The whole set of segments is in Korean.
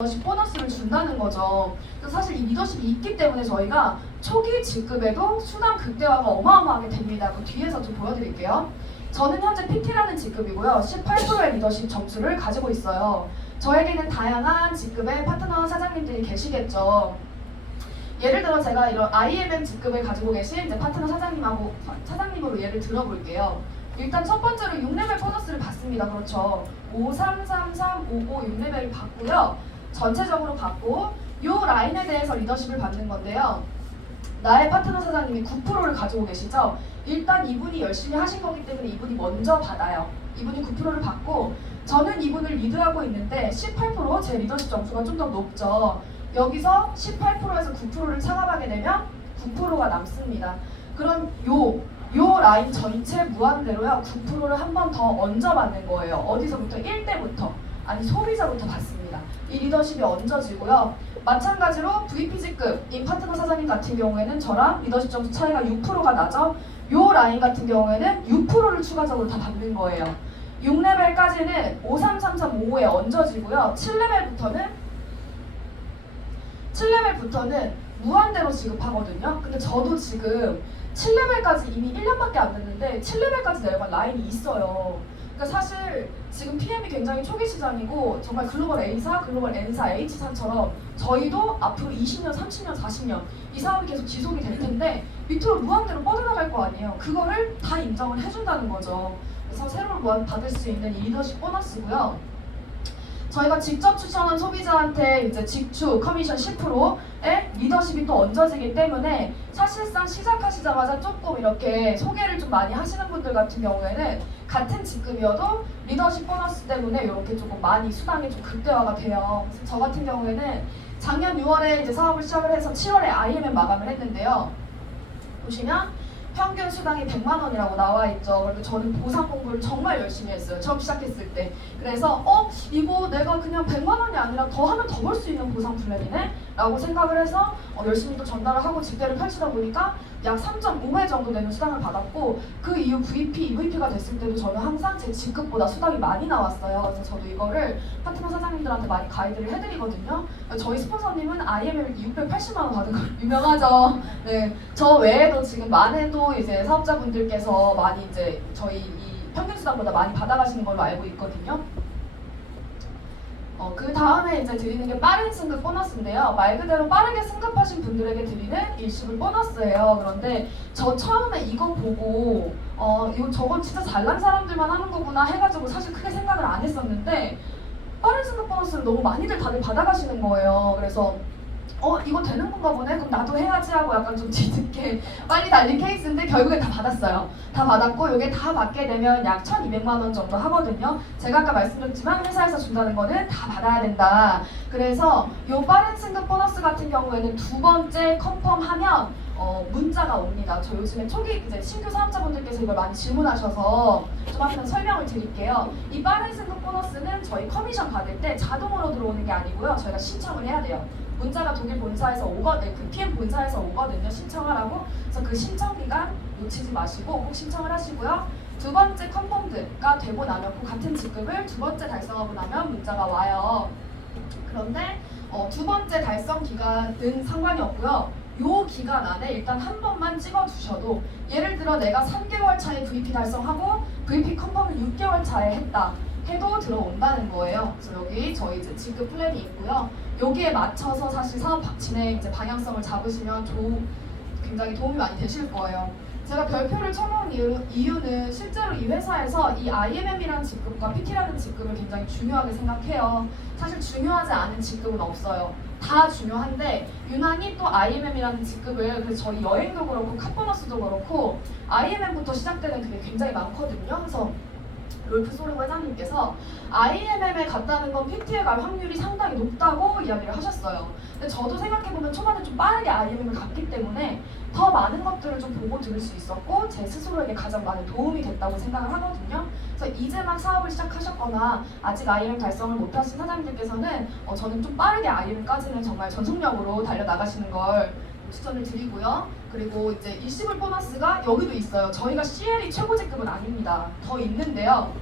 리더십 보너스를 준다는 거죠. 그래서 사실 이 리더십이 있기 때문에 저희가 초기 직급에도 수당 극대화가 어마어마하게 됩니다. 그 뒤에서 좀 보여드릴게요. 저는 현재 PT라는 직급이고요. 18%의 리더십 점수를 가지고 있어요. 저에게는 다양한 직급의 파트너 사장님들이 계시겠죠. 예를 들어 제가 이런 IMM 직급을 가지고 계신 이제 파트너 사장님으로 예를 들어볼게요. 일단 첫 번째로 6레벨 보너스를 받습니다. 그렇죠. 5, 3, 3, 3, 5, 5, 6레벨을 받고요. 전체적으로 받고 이 라인에 대해서 리더십을 받는 건데요. 나의 파트너 사장님이 9%를 가지고 계시죠. 일단 이분이 열심히 하신 거기 때문에 이분이 먼저 받아요. 이분이 9%를 받고 저는 이분을 리드하고 있는데 18%제 리더십 점수가 좀 더 높죠. 여기서 18%에서 9%를 창업하게 되면 9%가 남습니다. 그럼 요 라인 전체 무한대로요. 9%를 한 번 더 얹어받는 거예요. 어디서부터? 1대부터. 아니 소비자부터 받습니다. 이 리더십이 얹어지고요. 마찬가지로 VP 직급인 파트너 사장님 같은 경우에는 저랑 리더십 점수 차이가 6%가 나죠. 요 라인 같은 경우에는 6%를 추가적으로 다 받는 거예요. 6레벨까지는 5, 3, 3, 3, 5에 얹어지고요. 7레벨부터는 무한대로 지급하거든요. 근데 저도 지금 7레벨까지 이미 1년밖에 안 됐는데 7레벨까지 내려간 라인이 있어요. 그러니까 사실 지금 PM이 굉장히 초기 시장이고 정말 글로벌 A사, 글로벌 N사, H사처럼 저희도 앞으로 20년, 30년, 40년 이 사업이 계속 지속이 될 텐데 밑으로 무한대로 뻗어나갈 거 아니에요. 그거를 다 인정을 해준다는 거죠. 그래서 새로운 무한 받을 수 있는 이 리더십 보너스고요. 저희가 직접 추천한 소비자한테 이제 직주 커미션 10%의 리더십이 또 얹어지기 때문에 사실상 시작하시자마자 조금 이렇게 소개를 좀 많이 하시는 분들 같은 경우에는 같은 직급이어도 리더십 보너스 때문에 이렇게 조금 많이 수당이 좀 극대화가 돼요. 그래서 저 같은 경우에는 작년 6월에 이제 사업을 시작을 해서 7월에 IMM 마감을 했는데요. 보시면 평균 수당이 100만 원이라고 나와 있죠. 그런데 저는 보상 공부를 정말 열심히 했어요. 처음 시작했을 때. 그래서 이거 내가 그냥 100만 원이 아니라 더 하면 더 벌 수 있는 보상 플랜이네? 라고 생각을 해서 열심히 또 전달을 하고 집계를 펼치다 보니까 약 3.5배 정도 되는 수당을 받았고 그 이후 VP, EVP가 됐을 때도 저는 항상 제 직급보다 수당이 많이 나왔어요. 그래서 저도 이거를 파트너 사장님들한테 많이 가이드를 해드리거든요. 저희 스폰서님은 IMM을 680만 원 받은 걸 유명하죠. 네, 저 외에도 지금 많은 이제 사업자분들께서 많이 이제 저희 이 평균 수당보다 많이 받아가시는 걸로 알고 있거든요. 그 다음에 이제 드리는 게 빠른 승급 보너스인데요. 말 그대로 빠르게 승급하신 분들에게 드리는 일시불 보너스예요. 그런데 저 처음에 이거 보고 저건 진짜 잘난 사람들만 하는 거구나 해가지고 사실 크게 생각을 안 했었는데 빠른 승급 보너스를 너무 많이들 다들 받아가시는 거예요. 그래서 이거 되는 건가 보네? 그럼 나도 해야지 하고 약간 좀 뒤늦게 빨리 달린 케이스인데 결국엔 다 받았어요. 다 받았고 이게 다 받게 되면 약 1,200만 원 정도 하거든요. 제가 아까 말씀드렸지만 회사에서 준다는 거는 다 받아야 된다. 그래서 이 빠른 승급 보너스 같은 경우에는 두 번째 컨펌하면 문자가 옵니다. 저 요즘에 초기 이제 신규 사업자분들께서 이걸 많이 질문하셔서 좀 한번 설명을 드릴게요. 이 빠른 승급 보너스는 저희 커미션 받을 때 자동으로 들어오는 게 아니고요. 저희가 신청을 해야 돼요. 문자가 독일 본사에서 그 PM 본사에서 오거든요. 신청하라고. 그래서 그 신청 기간 놓치지 마시고 꼭 신청을 하시고요. 두 번째 컨펌드가 되고 나면 그 같은 직급을 두 번째 달성하고 나면 문자가 와요. 그런데 두 번째 달성 기간은 상관이 없고요. 요 기간 안에 일단 한 번만 찍어두셔도 예를 들어 내가 3개월 차에 VP 달성하고 VP 컨펌을 6개월 차에 했다 해도 들어온다는 거예요. 그래서 여기 저희 이제 직급 플랜이 있고요. 여기에 맞춰서 사실 사업 진행 이제 방향성을 잡으시면 굉장히 도움이 많이 되실 거예요. 제가 별표를 쳐놓은 이유는 실제로 이 회사에서 이 IMM이라는 직급과 PT라는 직급을 굉장히 중요하게 생각해요. 사실 중요하지 않은 직급은 없어요. 다 중요한데 유난히 또 IMM이라는 직급을 그래서 저희 여행도 그렇고 카보너스도 그렇고 IMM부터 시작되는 그게 굉장히 많거든요. 그래서 롤프 소르고 회장님께서 IMM에 갔다는 건 PT에 갈 확률이 상당히 높다고 이야기를 하셨어요. 근데 저도 생각해보면 초반에 좀 빠르게 IMM을 갔기 때문에 더 많은 것들을 좀 보고 들을 수 있었고 제 스스로에게 가장 많은 도움이 됐다고 생각을 하거든요. 그래서 이제 막 사업을 시작하셨거나 아직 IMM 달성을 못하신 사장님들께서는 저는 좀 빠르게 IMM까지는 정말 전속력으로 달려나가시는 걸 추천을 드리고요. 그리고 이제 일시불 보너스가 여기도 있어요. 저희가 CL이 최고 직급은 아닙니다. 더 있는데요.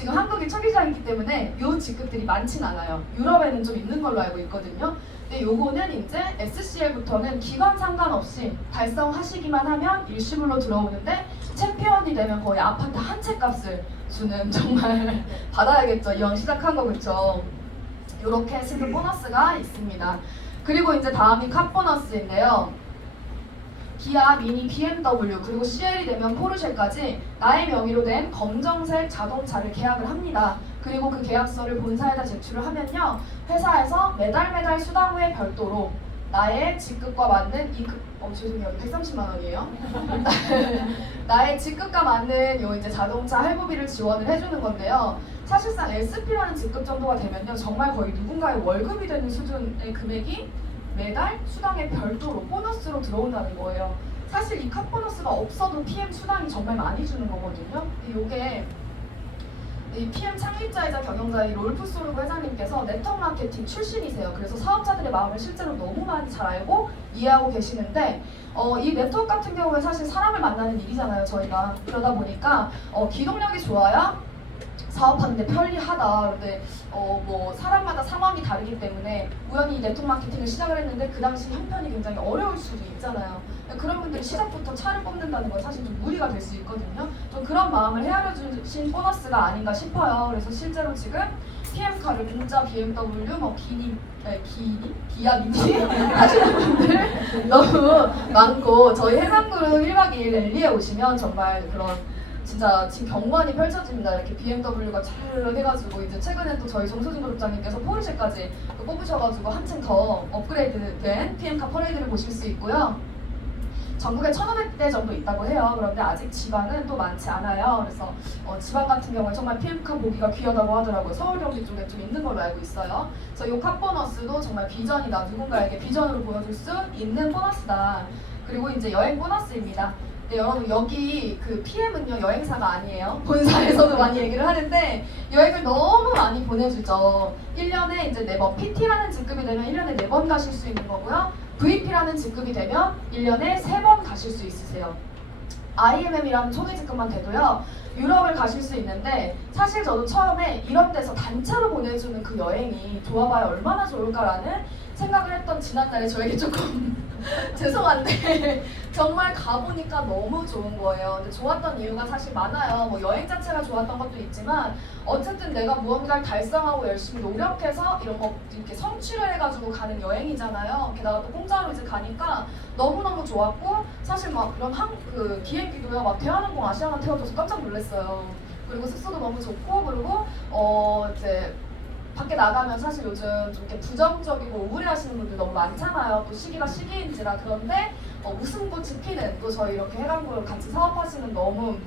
지금 한국이 초기장이기 때문에 요 직급들이 많진 않아요. 유럽에는 좀 있는 걸로 알고 있거든요. 근데 요거는 이제 SCL부터는 기간 상관없이 달성하시기만 하면 일시불로 들어오는데 챔피언이 되면 거의 아파트 한 채 값을 주는 정말 받아야겠죠. 이왕 시작한 거 그쵸? 요렇게 시급 보너스가 있습니다. 그리고 이제 다음이 카 보너스인데요. 기아, 미니, BMW 그리고 CL이 되면 포르쉐까지 나의 명의로 된 검정색 자동차를 계약을 합니다. 그리고 그 계약서를 본사에다 제출을 하면요, 회사에서 매달 수당 후에 별도로 나의 직급과 맞는 죄송해요, 130만 원이에요. 나의 직급과 맞는 요 이제 자동차 할부비를 지원을 해주는 건데요. 사실상 SP라는 직급 정도가 되면요, 정말 거의 누군가의 월급이 되는 수준의 금액이 매달 수당에 별도로 보너스로 들어온다는 거예요. 사실 이 카 보너스가 없어도 PM 수당이 정말 많이 주는 거거든요. 근데 이게 이 PM 창립자이자 경영자인 롤프 소르브 회장님께서 네트워크 마케팅 출신이세요. 그래서 사업자들의 마음을 실제로 너무 많이 잘 알고 이해하고 계시는데 이 네트워크 같은 경우에 사실 사람을 만나는 일이잖아요, 저희가. 그러다 보니까 기동력이 좋아야 사업하는데 편리하다. 근데 뭐 사람마다 상황이 다르기 때문에 우연히 네트워크 마케팅을 시작을 했는데 그 당시 형편이 굉장히 어려울 수도 있잖아요. 그런 분들이 시작부터 차를 뽑는다는 건 사실 좀 무리가 될 수 있거든요. 좀 그런 마음을 헤아려 주신 보너스가 아닌가 싶어요. 그래서 실제로 지금 PM카를 공짜 BMW, 뭐 기아 미니 하시는 분들 너무 많고, 저희 해상그룹 1박 2일 랠리에 오시면 정말 그런 진짜 지금 경관이 펼쳐집니다. 이렇게 BMW가 잘 해가지고 이제 최근에 또 저희 정소진 그룹장님께서 포르쉐까지 뽑으셔가지고 한층 더 업그레이드된 PM카 퍼레이드를 보실 수 있고요. 전국에 1,500대 정도 있다고 해요. 그런데 아직 지방은 또 많지 않아요. 그래서 지방 같은 경우에 정말 PM카 보기가 귀하다고 하더라고요. 서울 경기 쪽에 좀 있는 걸로 알고 있어요. 그래서 이 카 보너스도 정말 비전이다. 누군가에게 비전으로 보여줄 수 있는 보너스다. 그리고 이제 여행 보너스입니다. 네, 여러분 여기 그 PM은요 여행사가 아니에요. 본사에서도 많이 얘기를 하는데 여행을 너무 많이 보내주죠. 1년에 이제 4번, PT라는 직급이 되면 1년에 4번 가실 수 있는 거고요. VP라는 직급이 되면 1년에 3번 가실 수 있으세요. IMM이라는 초기 직급만 돼도요, 유럽을 가실 수 있는데, 사실 저도 처음에 이런 데서 단체로 보내주는 그 여행이 좋아봐야 얼마나 좋을까라는 생각을 했던 지난달에 저에게 조금 죄송한데 정말 가보니까 너무 좋은 거예요. 근데 좋았던 이유가 사실 많아요. 뭐 여행 자체가 좋았던 것도 있지만 어쨌든 내가 무언가를 달성하고 열심히 노력해서 이런 거 이렇게 성취를 해가지고 가는 여행이잖아요. 게다가 또 공짜로 이제 가니까 너무너무 좋았고, 사실 막 그런 그 비행기도요, 막 대한항공 아시아나 태워줘서 깜짝 놀랐어요. 그리고 숙소도 너무 좋고, 그리고 이제 밖에 나가면 사실 요즘 좀 이렇게 부정적이고 우울해하시는 분들 너무 많잖아요. 또 시기가 시기인지라. 그런데 웃음꽃이 피는, 또 저희 이렇게 해관구를 같이 사업하시는 너무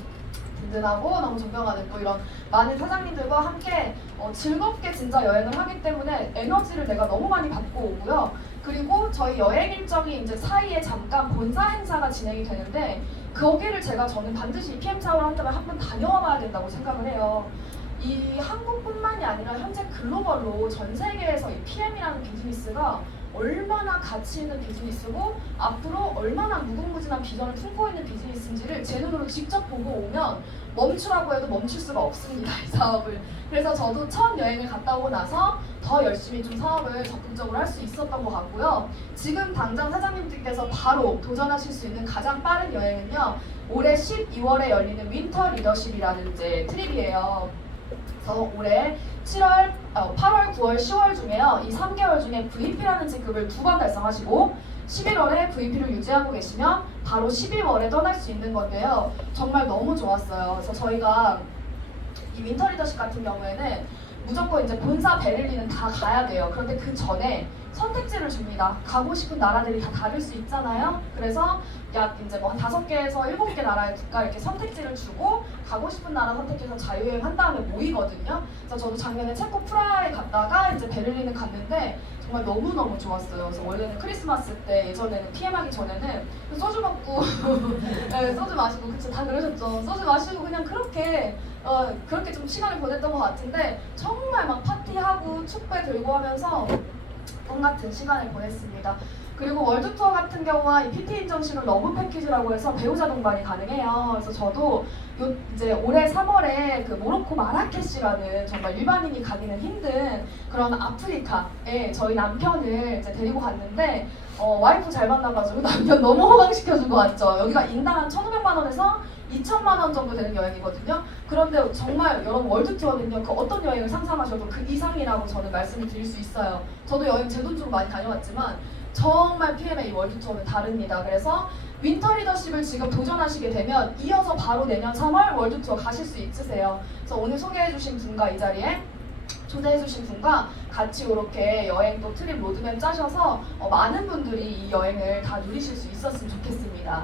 든든하고 너무 존경하는 또 이런 많은 사장님들과 함께 즐겁게 진짜 여행을 하기 때문에 에너지를 내가 너무 많이 받고 오고요. 그리고 저희 여행 일정이 이제 사이에 잠깐 본사 행사가 진행이 되는데, 거기를 저는 반드시 PM 차원 한다면 한번 다녀와 봐야 된다고 생각을 해요. 이 한국뿐만이 아니라 현재 글로벌로 전 세계에서 이 PM이라는 비즈니스가 얼마나 가치 있는 비즈니스고 앞으로 얼마나 무궁무진한 비전을 품고 있는 비즈니스인지를 제 눈으로 직접 보고 오면 멈추라고 해도 멈출 수가 없습니다, 이 사업을. 그래서 저도 첫 여행을 갔다 오고 나서 더 열심히 좀 사업을 적극적으로 할 수 있었던 것 같고요. 지금 당장 사장님들께서 바로 도전하실 수 있는 가장 빠른 여행은요, 올해 12월에 열리는 윈터 리더십이라는 이제 트립이에요. 그래서 올해 8월, 9월, 10월 중에요, 이 3개월 중에 VP라는 직급을 2번 달성하시고 11월에 VP를 유지하고 계시면 바로 12월에 떠날 수 있는 건데요. 정말 너무 좋았어요. 그래서 저희가 이 윈터 리더십 같은 경우에는 무조건 이제 본사 베를린은 다 가야 돼요. 그런데 그 전에 선택지를 줍니다. 가고 싶은 나라들이 다 다를 수 있잖아요. 그래서 약 이제 뭐 한 5개에서 7개 나라의 국가 이렇게 선택지를 주고 가고 싶은 나라 선택해서 자유여행 한 다음에 모이거든요. 그래서 저도 작년에 체코 프라하에 갔다가 이제 베를린을 갔는데 정말 너무너무 좋았어요. 그래서 원래는 크리스마스 때, 예전에는 PM 하기 전에는 소주 먹고 네, 소주 마시고, 그쵸, 다 그러셨죠. 소주 마시고 그냥 그렇게 좀 시간을 보냈던 것 같은데, 정말 막 파티하고 축배 들고 하면서 꿈 같은 시간을 보냈습니다. 그리고 월드 투어 같은 경우와 이 PT 인정식은 러브 패키지라고 해서 배우자 동반이 가능해요. 그래서 저도 이제 올해 3월에 그 모로코 마라케시라는 정말 일반인이 가기는 힘든 그런 아프리카에 저희 남편을 이제 데리고 갔는데 와이프 잘 만나가지고 남편 너무 호강시켜주고 왔죠. 여기가 인당 한 1,500만 원에서 2천만 원 정도 되는 여행이거든요. 그런데 정말 여러분 월드 투어는요, 그 어떤 여행을 상상하셔도 그 이상이라고 저는 말씀을 드릴 수 있어요. 저도 여행 제 돈 주고 많이 다녀왔지만 정말 PM의 이 월드 투어는 다릅니다. 그래서 윈터 리더십을 지금 도전하시게 되면 이어서 바로 내년 3월 월드 투어 가실 수 있으세요. 그래서 오늘 소개해주신 분과 이 자리에 초대해주신 분과 같이 이렇게 여행 또 트립 로드맵 짜셔서 많은 분들이 이 여행을 다 누리실 수 있었으면 좋겠습니다.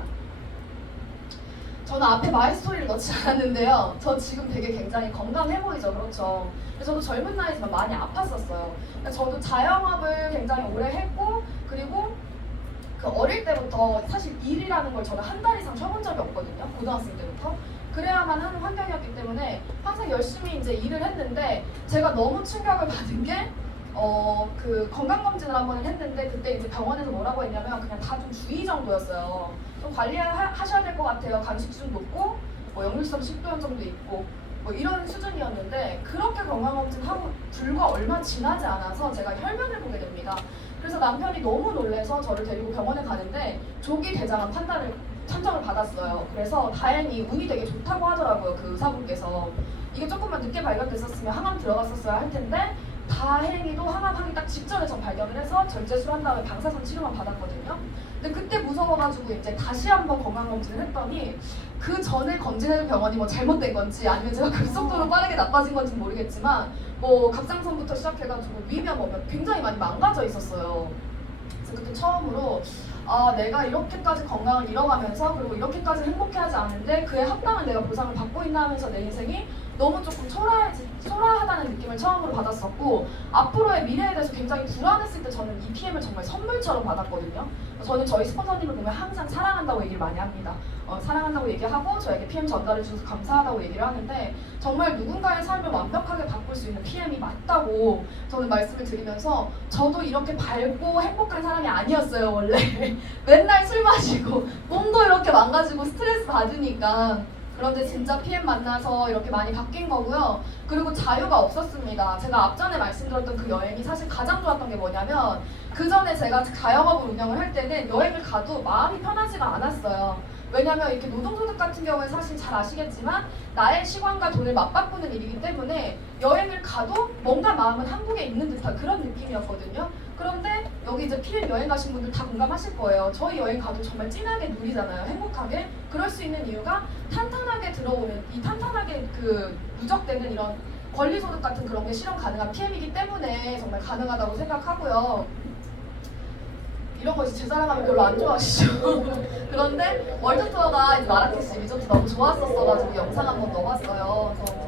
저는 앞에 마이스토리를 넣지 않았는데요. 저 지금 되게 굉장히 건강해 보이죠, 그렇죠? 저도 젊은 나이지만 많이 아팠었어요. 저도 자영업을 굉장히 오래 했고, 그리고 그 어릴 때부터 사실 일이라는 걸 저는 한 달 이상 쉬어본 적이 없거든요. 고등학생 때부터. 그래야만 하는 환경이었기 때문에 항상 열심히 이제 일을 했는데, 제가 너무 충격을 받은 게 그 건강검진을 한번 했는데, 그때 이제 병원에서 뭐라고 했냐면 그냥 다중 주의 정도였어요. 좀 관리하셔야 될 것 같아요. 간식 좀 높고 뭐 역류성 식도염 정도 있고 뭐 이런 수준이었는데, 그렇게 건강검진하고 불과 얼마 지나지 않아서 제가 혈변을 보게 됩니다. 그래서 남편이 너무 놀라서 저를 데리고 병원에 가는데 조기 대장암 판정을 받았어요. 그래서 다행히 운이 되게 좋다고 하더라고요, 그 의사분께서. 이게 조금만 늦게 발견됐었으면 항암 들어갔었어야 할 텐데, 다행히도 항암하기 딱 직전에 전 발견을 해서 절제술 한 다음에 방사선 치료만 받았거든요. 근데 그때 무서워가지고 이제 다시 한번 건강검진을 했더니, 그 전에 검진해준 병원이 뭐 잘못된 건지 아니면 제가 급속도로 빠르게 나빠진 건지 모르겠지만 뭐 갑상선부터 시작해가지고 위면 오면 굉장히 많이 망가져 있었어요. 그래서 그때 처음으로 내가 이렇게까지 건강을 잃어가면서 그리고 이렇게까지 행복해하지 않은데 그에 합당한 내가 보상을 받고 있나 하면서 내 인생이 너무 조금 초라하다는 느낌을 처음으로 받았었고, 앞으로의 미래에 대해서 굉장히 불안했을 때 저는 이 PM을 정말 선물처럼 받았거든요. 저는 저희 스폰서님을 보면 항상 사랑한다고 얘기를 많이 합니다. 사랑한다고 얘기하고 저에게 PM 전달해 주셔서 감사하다고 얘기를 하는데, 정말 누군가의 삶을 완벽하게 바꿀 수 있는 PM이 맞다고 저는 말씀을 드리면서, 저도 이렇게 밝고 행복한 사람이 아니었어요 원래. 맨날 술 마시고 몸도 이렇게 망가지고 스트레스 받으니까. 그런데 진짜 PM 만나서 이렇게 많이 바뀐 거고요. 그리고 자유가 없었습니다. 제가 앞전에 말씀드렸던 그 여행이 사실 가장 좋았던 게 뭐냐면, 그 전에 제가 자영업을 운영을 할 때는 여행을 가도 마음이 편하지가 않았어요. 왜냐면 이렇게 노동소득 같은 경우에 사실 잘 아시겠지만 나의 시간과 돈을 맞바꾸는 일이기 때문에 여행을 가도 뭔가 마음은 한국에 있는 듯한 그런 느낌이었거든요. 그런데 여기 이제 PM 여행 가신 분들 다 공감하실 거예요. 저희 여행 가도 정말 진하게 누리잖아요. 행복하게. 그럴 수 있는 이유가 탄탄하게 들어오는, 이 탄탄하게 그 누적되는 이런 권리소득 같은 그런 게 실현 가능한 PM이기 때문에 정말 가능하다고 생각하고요. 이런 거 이제 제 자랑하면 별로 안 좋아하시죠? 그런데 월드투어가 이제 마라케시 리조트 너무 좋았었어가지고 영상 한번 넣어봤어요. 그래서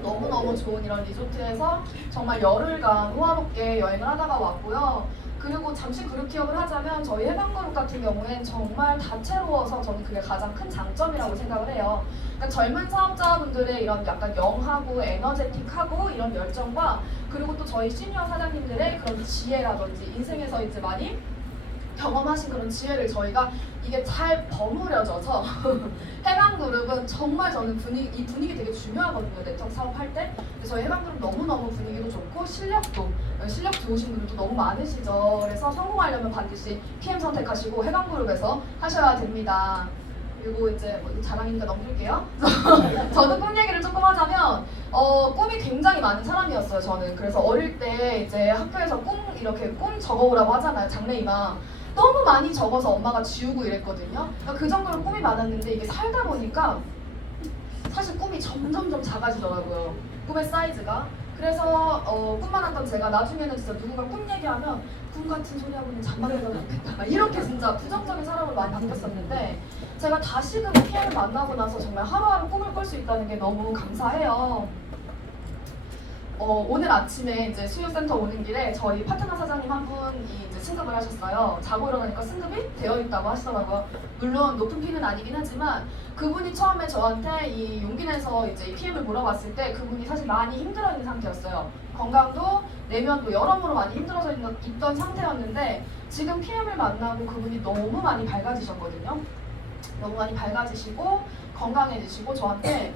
너무너무 좋은 이런 리조트에서 정말 열흘간 호화롭게 여행을 하다가 왔고요. 그리고 잠시 그룹 기업을 하자면 저희 해방그룹 같은 경우엔 정말 다채로워서 저는 그게 가장 큰 장점이라고 생각을 해요. 그러니까 젊은 사업자분들의 이런 약간 영하고 에너제틱하고 이런 열정과, 그리고 또 저희 시니어 사장님들의 그런 지혜라든지 인생에서 이제 많이 경험하신 그런 지혜를 저희가 이게 잘 버무려져서 해방그룹은 정말 저는 이 분위기 되게 중요하거든요. 네트워크 사업할 때. 저희 해방그룹 너무너무 분위기도 좋고 실력 좋으신 분들도 너무 많으시죠. 그래서 성공하려면 반드시 PM 선택하시고 해방그룹에서 하셔야 됩니다. 그리고 이제 자랑이니까 넘길게요. 저도 꿈 얘기를 조금 하자면 꿈이 굉장히 많은 사람이었어요. 저는 그래서 어릴 때 이제 학교에서 이렇게 꿈 적어오라고 하잖아요. 장래희망. 너무 많이 적어서 엄마가 지우고 이랬거든요. 그러니까 그 정도로 꿈이 많았는데 이게 살다 보니까 사실 꿈이 점점점 작아지더라고요. 꿈의 사이즈가. 그래서 꿈 많았던 제가 나중에는 진짜 누군가 꿈 얘기하면 꿈 같은 소리 하고 있는 잠만해도 좋겠다 이렇게 진짜 부정적인 사람으로 많이 바뀌었었는데, 제가 다시금 PM을 만나고 나서 정말 하루하루 꿈을 꿀 수 있다는 게 너무 감사해요. 오늘 아침에 이제 수요센터 오는 길에 저희 파트너 사장님 한 분이 이제 승급을 하셨어요. 자고 일어나니까 승급이 되어 있다고 하시더라고요. 물론 높은 피는 아니긴 하지만 그분이 처음에 저한테 이 용기 내서 이제 이 PM을 물어봤을 때 그분이 사실 많이 힘들어 있는 상태였어요. 건강도 내면도 여러모로 많이 힘들어져 있던 상태였는데 지금 PM을 만나고 그분이 너무 많이 밝아지셨거든요. 너무 많이 밝아지시고 건강해지시고 저한테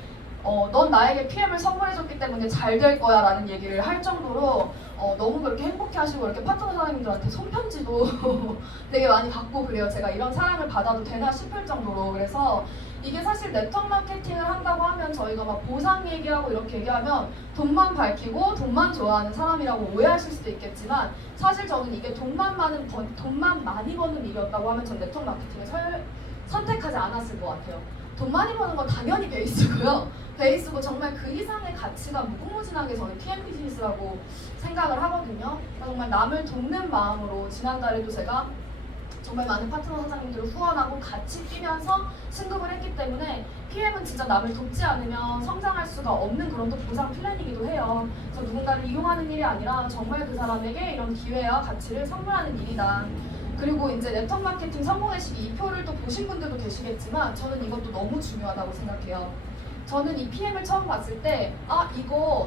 넌 나에게 PM을 선물해줬기 때문에 잘 될 거야 라는 얘기를 할 정도로 너무 그렇게 행복해 하시고 이렇게 파트너 사장님들한테 손편지도 되게 많이 받고 그래요. 제가 이런 사랑을 받아도 되나 싶을 정도로. 그래서 이게 사실 네트워크 마케팅을 한다고 하면 저희가 막 보상 얘기하고 이렇게 얘기하면 돈만 밝히고 돈만 좋아하는 사람이라고 오해하실 수도 있겠지만 사실 저는 이게 돈만 많이 버는 일이었다고 하면 전 네트워크 마케팅을 선택하지 않았을 것 같아요. 돈 많이 버는 건 당연히 베이스고요. 베이스고 정말 그 이상의 가치가 무궁무진하게 저는 PM 비즈니스라고 생각을 하거든요. 정말 남을 돕는 마음으로 지난달에도 제가 정말 많은 파트너 사장님들을 후원하고 같이 뛰면서 승급을 했기 때문에 PM은 진짜 남을 돕지 않으면 성장할 수가 없는 그런 또 보상 플랜이기도 해요. 그래서 누군가를 이용하는 일이 아니라 정말 그 사람에게 이런 기회와 가치를 선물하는 일이다. 그리고 이제 네트워크 마케팅 성공의 시기 이 표를 또 보신 분들도 계시겠지만 저는 이것도 너무 중요하다고 생각해요. 저는 이 PM을 처음 봤을 때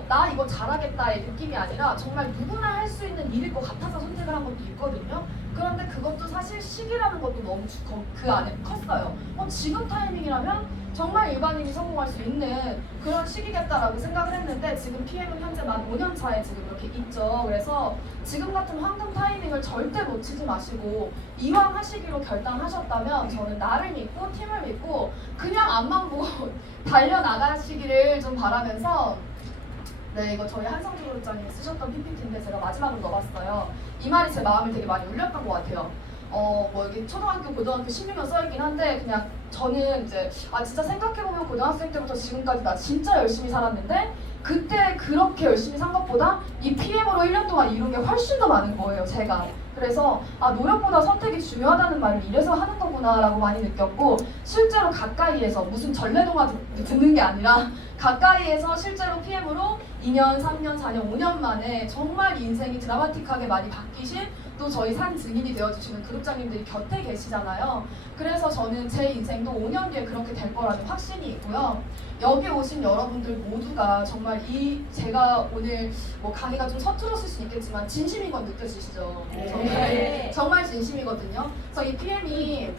나 이거 잘하겠다의 느낌이 아니라 정말 누구나 할 수 있는 일일 것 같아서 선택을 한 것도 있거든요. 그런데 그것도 사실 시기라는 것도 너무 그 안에 컸어요. 지금 타이밍이라면 정말 일반인이 성공할 수 있는 그런 시기겠다라고 생각을 했는데 지금 PM은 현재 만 5년 차에 지금 이렇게 있죠. 그래서 지금 같은 황금 타이밍을 절대 놓치지 마시고 이왕 하시기로 결단하셨다면 저는 나를 믿고 팀을 믿고 그냥 앞만 보고 달려나가시기를 좀 바라면서 네, 이거 저희 한성주 그룹장님이 쓰셨던 PPT인데 제가 마지막으로 넣어봤어요. 이 말이 제 마음을 되게 많이 울렸던 것 같아요. 뭐 여기 초등학교, 고등학교 16년 써있긴 한데 그냥 저는 이제 진짜 생각해보면 고등학생 때부터 지금까지 나 진짜 열심히 살았는데 그때 그렇게 열심히 산 것보다 이 PM으로 1년 동안 이룬 게 훨씬 더 많은 거예요, 제가. 그래서 노력보다 선택이 중요하다는 말을 이래서 하는 거구나 라고 많이 느꼈고 실제로 가까이에서 무슨 전래동화 듣는 게 아니라 가까이에서 실제로 PM으로 2년, 3년, 4년, 5년 만에 정말 인생이 드라마틱하게 많이 바뀌신 또 저희 산 증인이 되어주시는 그룹장님들이 곁에 계시잖아요. 그래서 저는 제 인생도 5년 뒤에 그렇게 될 거라는 확신이 있고요. 여기 오신 여러분들 모두가 정말 제가 오늘 뭐 강의가 좀 서툴었을 수 있겠지만 진심인 건 느껴지시죠? 정말 진심이거든요. 그래서 이 PM이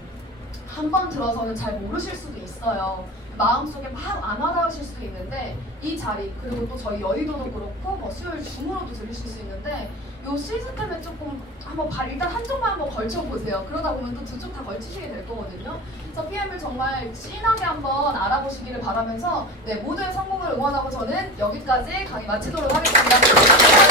한 번 들어서는 잘 모르실 수도 있어요. 마음속에 막 안 와닿으실 수도 있는데 이 자리 그리고 또 저희 여의도도 그렇고 뭐 수요일 줌으로도 들으실 수 있는데 요 시스템에 조금 한번 일단 한쪽만 한번 걸쳐보세요. 그러다 보면 또 두 쪽 다 걸치시게 될 거거든요. 그래서 PM을 정말 진하게 한번 알아보시기를 바라면서 모두의 성공을 응원하고 저는 여기까지 강의 마치도록 하겠습니다.